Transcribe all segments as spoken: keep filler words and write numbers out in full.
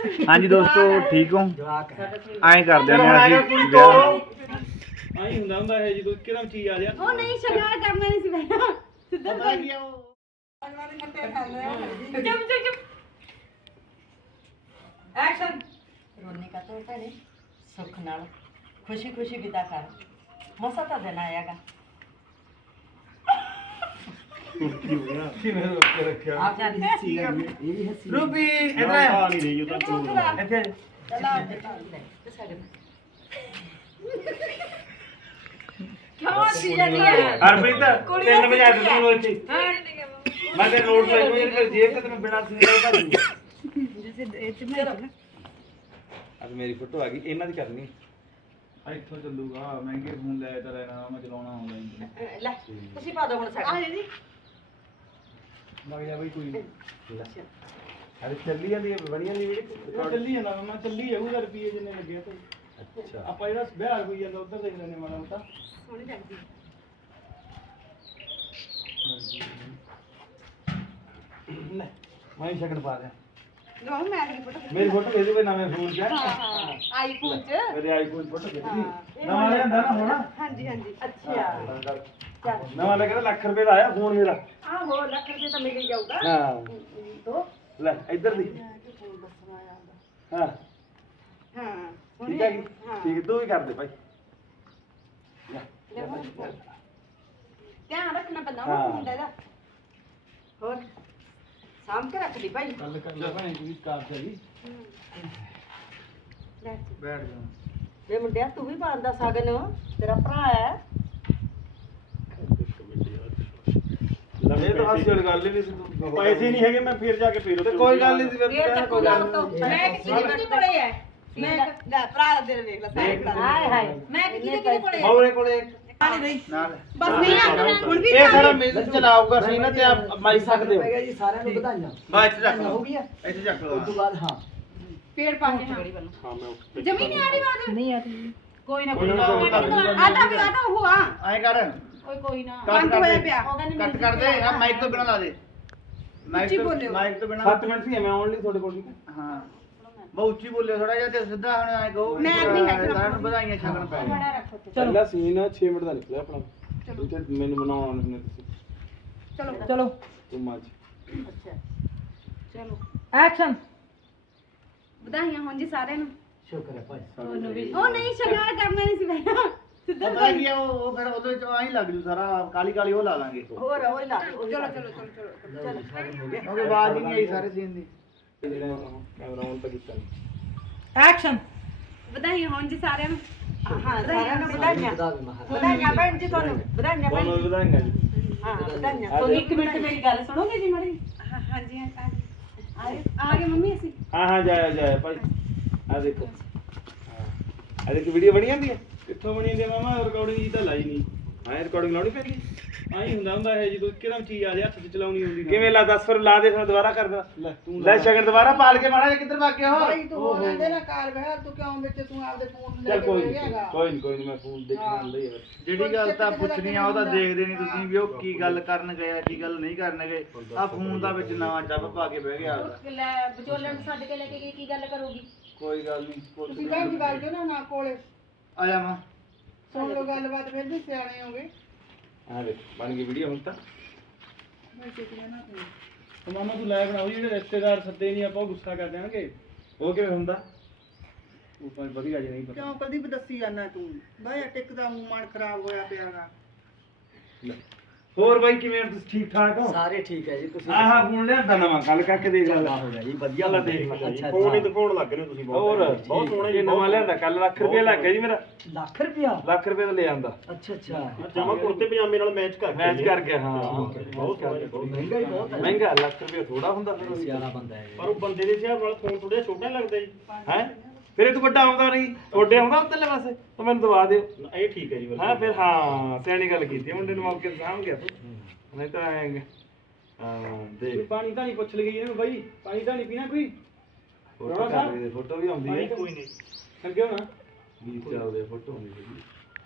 हाँ जी दोस्तों ठीक हो आए कर देने ਆਈ ਹੁੰਦਾ ਹੁੰਦਾ ਹੈ ਜਦੋਂ ਕਿਹੜਾ ਚੀਜ਼ ਆ ਜਾ ਉਹ ਨਹੀਂ ਸ਼ਗਾਰ ਕਰਨਾ ਨਹੀਂ ਸੀ ਪਹਿਲਾਂ ਸਿੱਧਾ ਪਤਾ ਕੀ ਆ ਉਹ ਚੁੱਪ ਚੁੱਪ ਚੁੱਪ ਐਕਸ਼ਨ ਰੋਣੇ ਕਾ ਤੋ ਭੈਣੇ ਸੁੱਖ ਨਾਲ ਖੁਸ਼ੀ ਖੁਸ਼ੀ ਵਿਦਾ ਕਰ ਮਸਾ ਤਾਂ ਦਿਨ ਆਏਗਾ ਕਿਵੇਂ ਰੋਕ ਕੇ ਰੱਖਿਆ ਆਪ ਜਾਨੀ ਸੀ ਇਹ ਵੀ ਹੱਸੀ ਰੂਪੀ ਇਧਰ ਆ ਨਹੀਂ ਰਹੀ ਉਹ ਤਾਂ ਚੂਰ ਇੱਥੇ ਚਲਾ ਦੇ ਤੇ ਸਾਡੇ ਕਿਉਂ ਸੀ ਜਾਂਦੀ ਹੈ ਹਰਪ੍ਰੀਤ ਤਿੰਨ ਵਜੇ ਆ ਤੂੰ ਇੱਥੇ ਮੈਂ ਤੇ ਨੋਟ ਲੈ ਕੋਈ ਫਿਰ ਜੇਬ ਤੇ ਮੈਂ ਬਿਨਾਂ ਸੁਣੇ ਦਾ ਭੱਜ ਜਿਸੇ ਇਹ ਚ ਮੈਂ ਅੱਜ ਮੇਰੀ ਫੋਟੋ ਆ ਗਈ ਇਹਨਾਂ ਦੀ ਕਰਨੀ ਇੱਥੋਂ ਚੱਲੂਗਾ ਮਹਿੰਗੇ ਫੋਨ ਲੈ ਤਾਂ ਲੈਣਾ ਮੈਂ ਚਲਾਉਣਾ ਆਉਂਦਾ ਲੈ ਤੁਸੀਂ ਪਾ ਦੋ ਹੁਣ ਸਾਡਾ ਜੀ ਮਗ ਜਾ ਬਈ ਕੋਈ ਅਰੇ ਚੱਲੀ ਜਾਂਦੀ ਹੈ ਬਣੀ ਜਾਂਦੀ ਵੀਡੀਓ ਚੱਲੀ ਜਾਂਦਾ ਮੈਂ ਚੱਲੀ ਜਾਊਗਾ ਰੁਪਏ ਜਿੰਨੇ ਲੱਗੇ ਤੇ ਅੱਛਾ ਆਪਾਂ ਜਿਹੜਾ ਵਿਆਹ ਹੋਈ ਜਾਂਦਾ ਉਧਰ ਦੇਖ ਲੈਣੇ ਮਾੜਾ ਮੋਟਾ ਸੋਹਣੀ ਲੱਗਦੀ ਲੈ ਮੈਂ ਹੀ ਸ਼ਕਲ ਪਾ ਦਿਆਂ ਲੋ ਮੈਂ ਤੇਰੀ ਫੋਟੋ ਮੇਰੀ ਫੋਟੋ ਦੇ ਦਿਓ ਨਵੇਂ ਫੋਨ 'ਚ ਹਾਂ ਆਈਫੋਨ ਚ ਮੇਰੇ ਆਈਫੋਨ ਫੋਟੋ ਖਿੱਚ ਲਈ ਨਵਾਂ ਲਿਆਂਦਾ ਨਾ ਹੁਣ ਹਾਂਜੀ ਹਾਂਜੀ ਅੱਛਾ ਨਵਾਂ ਲੱਗਦਾ ਲੱਖ ਰੁਪਏ ਦਾ ਆਇਆ ਫੋਨ ਮੇਰਾ ਆਹੋ ਲੱਖ ਰੁਪਏ ਤਾਂ ਮਿਲ ਹੀ ਜਾਊਗਾ ਹਾਂ ਦੋ ਲੈ ਇੱਧਰ ਦੀ ਹਾਂ ਹਾਂ ਠੀਕ ਹੈ ਜੀ ਠੀਕ ਤੂੰ ਵੀ ਕਰ ਦੇ ਭਾਈ ਧਿਆਨ ਰੱਖਣਾ ਪੈਂਦਾ ਹਾਂ। ਉਹ ਮੁੰਡਾ ਦਾ ਹੋਰ ਸਾਂਭ ਕੇ ਰੱਖ ਲਈ ਭਾਈ ਕੱਲ ਕਰ ਲੈ ਭਾਈ ਤੂੰ ਵੀ ਕਾਰ ਚਲੀ ਲੈ ਬੈਠ ਜਾ ਇਹ ਮੁੰਡਿਆ ਤੂੰ ਵੀ ਪਾਉਂਦਾ ਸਗਨ ਤੇਰਾ ਭਰਾ ਹੈ ਇਹ ਤਾਂ ਹਾਸੀ ਵਾਲੀ ਗੱਲ ਹੀ ਨਹੀਂ ਸੀ ਪੈਸੇ ਨਹੀਂ ਹੈਗੇ ਮੈਂ ਫਿਰ ਜਾ ਕੇ ਫੇਰ ਤੇ ਕੋਈ ਗੱਲ ਨਹੀਂ ਸੀ ਫਿਰ ਫੇਰ ਚੱਕੂ ਲਾ ਤੋ ਮੈਂ ਕਿਹਦੇ ਕਿਹਦੇ ਕੋਲੇ ਹੈ ਮੈਂ ਲੈ ਭਰਾ ਦੇ ਵੇਖ ਲੈ ਸਾਰੇ ਭਰਾ ਹਾਏ ਹਾਏ ਮੈਂ ਕਿਹਦੇ ਕਿਹਦੇ ਕੋਲੇ ਹੈ ਮੌਰੇ ਕੋਲੇ ਪਾਣੀ ਨਹੀਂ ਨਾਲ ਬਸ ਨਹੀਂ ਆਉਂਦਾ ਹੁਣ ਵੀ ਇਹ ਸਾਰਾ ਮਿਲ ਚਲਾਊਗਾ ਸਹੀ ਨਾ ਤੇ ਆਪ ਮਾਈ ਸਕਦੇ ਹੋ ਜੀ ਸਾਰਿਆਂ ਨੂੰ ਵਧਾਈਆਂ ਬਾ ਇੱਥੇ ਰੱਖ ਹੋ ਲਓ ਗਈ ਹੈ ਇੱਥੇ ਰੱਖ ਲਓ ਉਸ ਤੋਂ ਬਾਅਦ ਹਾਂ ਪੇੜ ਪਾ ਕੇ ਹਾਂ ਹਾਂ ਮੈਂ ਜਮੀ ਨਹੀਂ ਆ ਰਹੀ ਆਵਾਜ਼ ਨਹੀਂ ਆ ਰਹੀ ਕੋਈ ਨਾ ਕੋਈ ਕੋਈ ਨਾ, ਕੋਈ ਨਾ। ਆਦਾ ਵੀ ਆਦਾ ਉਹ ਆ आए कर ਓਏ ਕੋਈ ਨਾ ਕੱਟ ਬੰਦ ਕਰ ਹੋਇਆ ਦੇ ਪਿਆ ਕੱਟ ਕਰ ਦੇ ਆ ਮਾਈਕ ਤੋਂ ਬਿਨਾ ਲਾ ਦੇ ਮਾਈਕ ਉੱਚੀ ਤੋਂ ਬੋਲਿਓ। ਮਾਈਕ ਤੋਂ ਬਿਨਾ ਸੱਤ ਮਿੰਟ ਸੀ ਮੈਂ ਆਉਣ ਲਈ ਤੁਹਾਡੇ ਕੋਲ ਹਾਂ ਬਹੁਤ ਉੱਚੀ ਬੋਲਿਓ ਥੋੜਾ ਜਿਹਾ ਤੇ ਸਿੱਧਾ ਹੁਣ ਆਏ ਕਹੋ ਵੀ ਮੈਂ ਨਹੀਂ ਹੈ ਸਾਰਿਆਂ ਨੂੰ ਵਧਾਈਆਂ ਛਕਣ ਪੈ ਬੜਾ ਰੱਖੋ ਤੇ। ਪਹਿਲਾ ਸੀਨ ਛੇ ਮਿੰਟ ਦਾ ਨਿਕਲਿਆ ਆਪਣਾ ਇੱਥੇ ਮੈਨੂੰ ਬਣਾਉਣਾ ਨਹੀਂ ਤੁਸੀਂ ਚਲੋ ਚਲੋ ਤੂੰ ਮੱਝ ਅੱਛਾ ਚਲੋ ਐਕਸ਼ਨ ਵਧਾਈਆਂ ਹੋਣ ਜੀ ਸਾਰਿਆਂ ਨੂੰ ਸ਼ੁਕਰ ਹੈ ਭਾਈ ਉਹ ਨਹੀਂ ਸ਼ਗਾਰ ਕਰਨਾ ਨਹੀਂ ਸੀ ਪਹਿਲਾਂ ਸਿੱਧਾ ਪਤਾ ਕੀ ਆ ਉਹ ਉਹ ਫਿਰ ਉਹਦੇ ਵਿੱਚ ਆਹੀ ਲੱਗ ਜੂ ਸਾਰਾ ਕਾਲੀ ਕਾਲੀ ਉਹ ਲਾ ਲਾਂਗੇ ਹੋਰ ਉਹ ਲਾ ਚਲੋ ਚਲੋ ਚਲੋ ਚਲੋ ਚਲੋ ਸਾਰੇ ਹੋ ਗਏ ਕਿਉਂਕਿ ਆਵਾਜ਼ ਹੀ ਨਹੀਂ ਆਈ ਸਾਰੇ ਸੀਨ ਦੀ ਜਿਹੜਾ ਕੈਮਰਾ ਔਨ ਤਾਂ ਕੀਤਾ ਨਹੀਂ ਐਕਸ਼ਨ ਵਧਾਈਆਂ ਹੋਣ ਜੀ ਸਾਰਿਆਂ ਨੂੰ ਹਾਂ ਸਾਰਿਆਂ ਨੂੰ ਵਧਾਈਆਂ ਵਧਾ ਦੇ ਮਹਾਰਾਜ ਵਧਾਈਆਂ ਭੈਣ ਜੀ ਤੁਹਾਨੂੰ ਵਧਾਈਆਂ ਭੈਣ ਤੁਹਾਨੂੰ ਜੀ ਵਧਾਈਆਂ ਜੀ ਹਾਂ ਵਧਾਈਆਂ ਤੁਹਾਨੂੰ ਇੱਕ ਮਿੰਟ ਮੇਰੀ ਗੱਲ ਸੁਣੋਗੇ ਜੀ ਮੜੀ ਹਾਂ ਹਾਂਜੀ ਹਾਂ ਆ ਗਏ ਆ ਗਏ ਮੰਮੀ ਅਸੀਂ ਹਾਂ ਹਾਂ ਜਾਇਆ ਜਾਇਆ ਭਾਈ ਆ ਦੇਖੋ ਆ ਦੇਖੋ ਵੀਡੀਓ ਬਣੀ ਜਾਂਦੀ ਹੈ ਕਿੱਥੋਂ ਬਣੀ ਜਾਂਦੀ ਹੈ ਮਾਮਾ ਰਿਕਾਰਡਿੰਗ ਜੀ ਤਾਂ ਲਾਈ ਨਹੀਂ ਹਾਂ ਰਿਕਾਰਡਿੰਗ ਲਾਉਣੀ ਪੈਂਦੀ ਆਈ ਹੁੰਦਾ ਹੁੰਦਾ ਹੈ ਜਦੋਂ ਕਿਹੜਾ ਚੀਜ਼ ਆ ਜਾ ਹੱਥ 'ਚ ਚਲਾਉਣੀ ਹੁੰਦੀ ਕਿਵੇਂ ਲਾ ਦੱਸ ਫਿਰ ਲਾ ਦੇ ਫਿਰ ਦੁਬਾਰਾ ਕਰਦਾ ਲੈ ਤੂੰ ਲੈ ਸ਼ਗਨ ਦੁਬਾਰਾ ਪਾਲ ਕੇ ਮਾੜਾ ਜਿਹਾ ਕਿੱਧਰ ਭੱਗ ਗਿਆ ਹੋ ਤੂੰ ਰਹਿੰਦੇ ਨਾ ਕਾਰ ਬਹਿ ਤੂੰ ਕਿਉਂ ਵਿੱਚ ਤੂੰ ਆਪਦੇ ਫੋਨ ਲੈ ਚੱਲ ਕੇ ਕੋਈ ਬਹਿ ਨੀ, ਗਿਆਗਾ ਕੋਈ ਨਹੀਂ ਕੋਈ ਨਹੀਂ ਮੈਂ ਫੋਨ ਦੇਖਣਾ ਹੁੰਦਾ ਹੀ ਹੈ ਜਿਹੜੀ ਗੱਲ ਤਾਂ ਪੁੱਛਣੀ ਆ ਉਹ ਤਾਂ ਦੇਖਦੇ ਨਹੀਂ ਤੁਸੀਂ ਵੀ ਉਹ ਕੀ ਗੱਲ ਕਰਨ ਗਏ ਆ ਕੀ ਗੱਲ ਨਹੀਂ ਕਰਨ ਗਏ ਆ ਫੋਨ ਦਾ ਵਿੱਚ ਨਵਾਂ ਜੱਬ ਪਾ ਕੇ ਬਹਿ ਗਿਆ ਆਪਦਾ ਲੈ ਵਿਚੋਲਣ ਛੱਡ ਕੇ ਲੈ ਕੇ ਗਈ ਕੀ ਗੱਲ ਕਰੂਗੀ ਕੋਈ ਗੱਲ ਨਹੀਂ ਤੁਸੀਂ ਭੈਣ ਜੀ ਗੱਲ ਨਾ ਨਾ ਕੋਲੇ ਆ ਜਾ ਮਾਂ ਸੁਣ ਲਓ ਗੱਲਬਾਤ ਫਿਰ ਵੀ ਸਿਆਣੇ ਹੋਗੇ ਆ ਦੇਖ ਬਣ ਗਈ ਵੀਡੀਓ ਹੁਣ ਤਾਂ ਮੈਂ ਕਿਹਾ ਨਾ ਤੂੰ ਉਹ ਮਾਮਾ ਤੂੰ ਲੈ ਬਣਾਓ ਜਿਹੜੇ ਰਿਸ਼ਤੇਦਾਰ ਸੱਦੇ ਨਹੀਂ ਆਪਾਂ ਉਹ ਗੁੱਸਾ ਕਰ ਦੇਣਗੇ ਉਹ ਕਿਵੇਂ ਹੁੰਦਾ ਉਹ ਪਰ ਵਧੀਆ ਜਿਹਾ ਨਹੀਂ ਪਤਾ ਕਿਉਂ ਕੁਲਦੀਪ ਦੱਸੀ ਜਾਂਦਾ ਤੂੰ ਬਾਈ ਟਿਕਦਾ ਮੂੰਹ ਮਨ ਖਰਾਬ ਹੋਇਆ ਪਿਆਗਾ ਲੈ। ਹੋਰ ਬਾਈ ਕਿਵੇਂ ਹੋ ਤੁਸੀਂ ਠੀਕ ਠਾਕ ਹੋ ਸਾਰੇ ਠੀਕ ਹੈ ਜੀ ਤੁਸੀਂ ਆਹਾ ਫੋਨ ਲਿਆਂਦਾ ਨਵਾਂ ਕੱਲ ਕਰਕੇ ਦੇਖ ਲੈ ਹੋ ਗਿਆ ਜੀ ਵਧੀਆ ਅੱਲਾ ਦੇਖ ਲੈ ਅੱਛਾ ਫੋਨ ਹੀ ਦਿਖਾਉਣ ਲੱਗ ਨੇ ਤੁਸੀਂ ਹੋਰ ਬਹੁਤ ਸੋਹਣਾ ਜੀ ਨਵਾਂ ਲਿਆਂਦਾ ਕੱਲ ਲੱਖ ਰੁਪਏ ਲੱਗ ਗਿਆ ਜੀ ਮੇਰਾ ਲੱਖ ਰੁਪਿਆ ਲੱਖ ਰੁਪਏ ਦਾ ਲੈ ਆਂਦਾ ਅੱਛਾ ਅੱਛਾ ਜਮਾ ਕੁੜਤੇ ਪਜਾਮੇ ਨਾਲ ਮੈਚ ਕਰ ਮੈਚ ਕਰ ਗਿਆ ਹਾਂ ਬਹੁਤ ਮਹਿੰਗਾ ਹੀ ਬਹੁਤ ਹੈ ਮਹਿੰਗਾ ਲੱਖ ਰੁਪਏ ਥੋੜਾ ਹੁੰਦਾ ਫਿਰ ਸਿਆਣਾ ਬੰਦਾ ਹੈ ਪਰ ਉਹ ਬੰਦੇ ਦੇ ਹਿਸਾਬ ਨਾਲ ਫੋਨ ਥੋੜਾ ਛੋਟਾ ਲੱਗਦਾ ਜੀ ਹੈ ਫਿਰ ਇਹ ਤੋਂ ਵੱਡਾ ਆਉਂਦਾ ਨਹੀਂ ਤੁਹਾਡੇ ਆਉਂਦਾ ਉੱਤਲੇ ਪਾਸੇ ਤਾਂ ਮੈਨੂੰ ਦਵਾ ਦਿਓ ਇਹ ਠੀਕ ਹੈ ਜੀ ਹਾਂ ਫਿਰ ਹਾਂ ਸਿਆਣੀ ਗੱਲ ਕੀਤੀ ਮੁੰਡੇ ਨੂੰ ਮੌਕੇ ਤੇ ਸਾਂਭ ਗਿਆ ਤੂੰ ਨਹੀਂ ਤਾਂ ਆਏਗਾ ਹਾਂ ਦੇ ਪਾਣੀ ਤਾਂ ਨਹੀਂ ਪੁੱਛ ਲਈ ਇਹਨੂੰ ਬਾਈ ਪਾਣੀ ਤਾਂ ਨਹੀਂ ਪੀਣਾ ਕੋਈ ਫੋਟੋ ਕਰ ਦੇ ਫੋਟੋ ਵੀ ਆਉਂਦੀ ਹੈ ਕੋਈ ਨਹੀਂ ਲੱਗਿਓ ਨਾ ਵੀ ਚੱਲਦੇ ਫੋਟੋ ਹੁੰਦੀ ਹੈ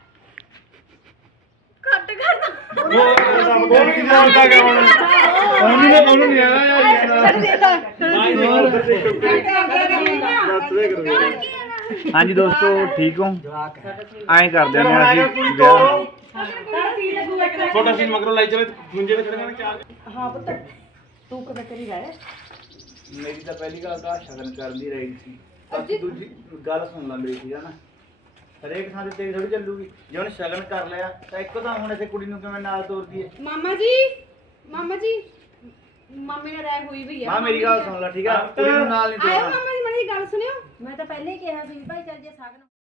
ਕੱਟ ਕਰ ਬੋਲ ਕੀ ਜਾਣਦਾ ਕਿ ਹੁਣ ਉਹਨੂੰ ਉਹਨੂੰ ਨਹੀਂ ਆਇਆ ਯਾਰ ਛੱਡ ਦੇ ਤਾਂ ਨਹੀਂ ਹੋਰ ਹੱਥ ਦੇ ਕਰੋ ਹਾਂਜੀ ਦੋਸਤੋ ਠੀਕ ਹੋ ਐਂ ਕਰਦੇ ਨੇ ਆ ਗਿਆ ਅਸੀਂ ਕੁੜੀ ਵਿਆਹ। ਤੋਂ ਛੋਟਾ ਸੀਨ ਮਗਰੋਂ ਲਾਈ ਚਲੇ ਮੁੰਜੇ ਦੇ ਖੜੇ ਨੇ ਚਾਰ ਹਾਂ ਪੁੱਤ ਤੂੰ ਕਦੇ ਕਰੀ ਰਹਿ ਮੇਰੀ ਤਾਂ ਪਹਿਲੀ ਗੱਲ ਤਾਂ ਸ਼ਗਨ ਕਰਨ ਦੀ ਰਹੀ ਸੀ ਬਾਕੀ ਦੂਜੀ ਗੱਲ ਸੁਣ ਲਾ ਮੇਰੀ ਠੀਕ ਆ ਨਾ ਹਰੇਕ ਥਾਂ ਤੇ ਤੇਰੀ ਥੋੜੀ ਚੱਲੂਗੀ ਜੇ ਉਹਨੇ ਸ਼ਗਨ ਕਰ ਲਿਆ ਤਾਂ ਇੱਕੋ ਤਾਂ ਹੁਣ ਇੱਥੇ ਕੁੜੀ ਨੂੰ ਕਿਵੇਂ ਨਾਲ ਤੋਰਦੀ ਹੈ ਮਾਮਾ ਜੀ ਮਾਮਾ ਜੀ ਮਾਮੀ ਨਾਲ ਰਾਇ ਹੋਈ ਵੀ ਆ ਮਾਂ ਮੇਰੀ ਗੱਲ ਸੁਣ ਲੈ ਠੀਕ ਆ ਕੁੜੀ ਨੂੰ ਨਾਲ ਨਹੀਂ ਆਇਓ ਤੋਰਨਾ ਮਾਮਾ ਜੀ ਮਾੜੀ ਜਿਹੀ ਗੱਲ ਸੁਣਿਓ ਮੈਂ ਤਾਂ ਪਹਿਲੇ ਹੀ ਕਿਹਾ ਸੀ ਵੀ ਭਾਈ ਚੱਲ ਜੇ ਸਾਗਨ